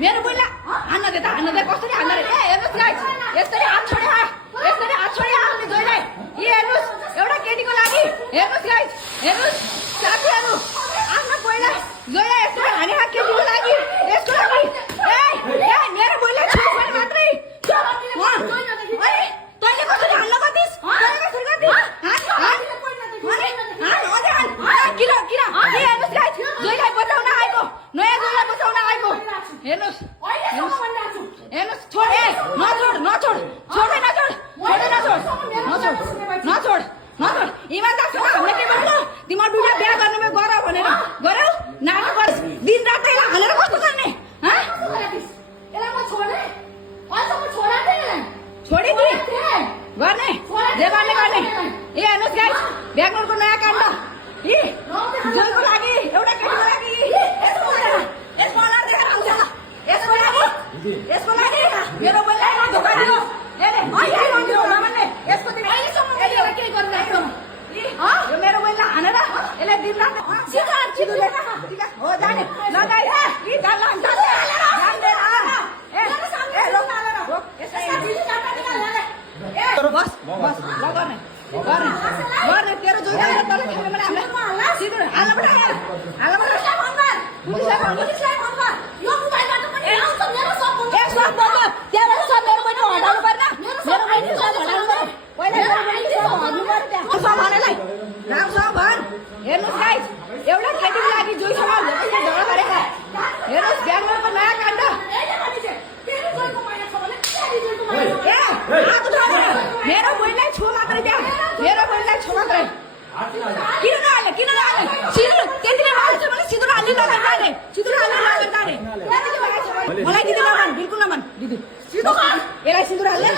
मेरो बोल्ला हान्न दे कसरी हान्न रे। ए हेर्नुस् गाइस, यसरी हात छोड्यो हामीले जोइलाई। ए हेर्नुस् एउटा केटीको लागि हेर्नुस् गाइस, हेर्नुस् साथीहरु, आफ्नो पहिला जोइलाई यसरी हाने केटीको लागि, यसको लागि। ए मेरो बोल्ला छोड्नु मात्रै। अरे तैले कसरी हान्न गतिस? तैले कसरी गतिस? किन हेर्नुस् गाइस, जोइलाई बचाउन आएको, नयाँ जोइलाई बचाउन आएको। हेर्नुस् छोड, नछोड। इमानदारसँग हामीले के भन्नु? तिम्रो दुईटा बिहा गर्नुमा गर भनेर गरौ, नाटक गर्छ। दिन रात यसलाई हालेर कस्तो गर्ने? छोडिदि गर्ने जे गर्ने। ए हेर्नुस् गाइस, बेंगलोरको नयाँ काण्ड। जोइको लागि, एउटा केटीको लागि, यसको लागि मेरो बोल्लाई धोका दियो। यो मेरो बोल्ला हानेर यसले दिन रात हो जाने गर्ने तेरो जोइ हेर्नुस् गाइस, एउटा केटीको लागि जोइसँग झगडा गरेको। हेर्नुस् बेंगलोरको नयाँ काण्ड। मेरो बोइलाई छो मात्रै त्यहाँ, मेरो बोइलाई छो मात्रै। किन नहाल्ने सिन्दुर त्यतिले माग्छ भने सिन्दुर हाल्ने लगेर जाने। मलाई दिदी नभन, बिल्कुल नभन दिदी। यसलाई सिन्दुर हाल्ने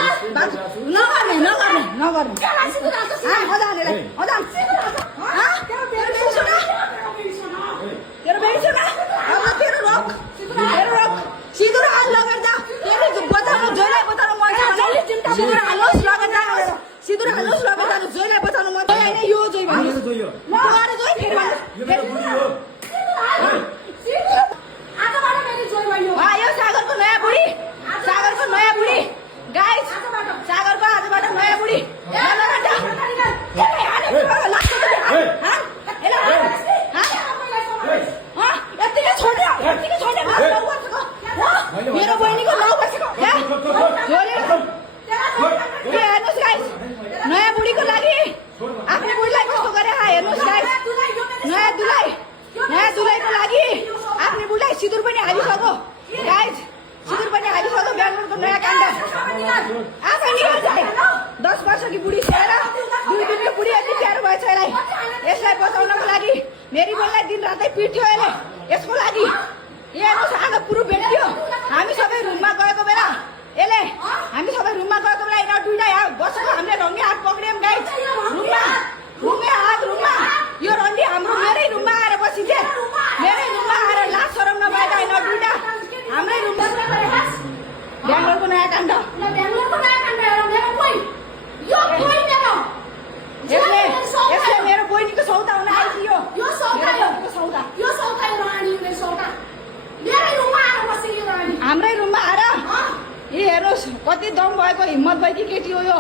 नगर्ने। तेरो बेइज्जत ना, अब तेरो रोक। सिन्दुर हाल लगेर जा। तेरो बचाउनु, जोइलाई बचाउनु मन छ भने सिन्दुर हाल्नुहोस्, लगेर जा। सिन्दुर हाल्नुहोस्, लगेर जानु। जोइलाई बचाउनु मन छ भने यो जोइ भन्नु। ल अरे जोइ फेरि भन्नु। यो सागरको नयाँ बुढी, गाइस, सागरको आजबाट नयाँ बुढी। मेरो बहिनीको 9 वर्षको हेर्नुहोस् गाइस, नयाँ बुढीको लागि आफ्नो बुढीलाई कस्तो गरे। हेर्नुहोस् गाइस, नयाँ दुलाईको लागि आफ्नो बुढीलाई सिन्दुर पनि हालिसक्यो। गाइस, सिन्दुर पनि हालिसक्यो। बेंगलोरको नयाँ काण्ड। आफै निकाल्छ 10 वर्षकी बुढी छोडेर 2 दिनको बुढी यति प्यारो भएछ यसलाई बचाउनको लागि। मेरी बोललाई दिन रातै पिट्थ्यो यसको लागि। हेर्नुहोस् आज पुरो भेट्यो। हामी सबै रुममा गएको बेला यिनीहरू दुईटा यहाँ बसेको हामीले रङ्गे हात पक्रियौँ गाइस। रुममा यो रन्डी हाम्रो मेरै रुममा आएर बसिथे। मेरै रुममा आएर लाज शरम नभएका यिनीहरू दुईटा हाम्रै रुममा। बेंगलोरको नयाँ काण्ड। यसले मेरो बहिनीको सौदा हुन आइदियो। हाम्रै रुममा आएर हेर्नुहोस् कति दम भएको, हिम्मत भएकी केटी हो यो।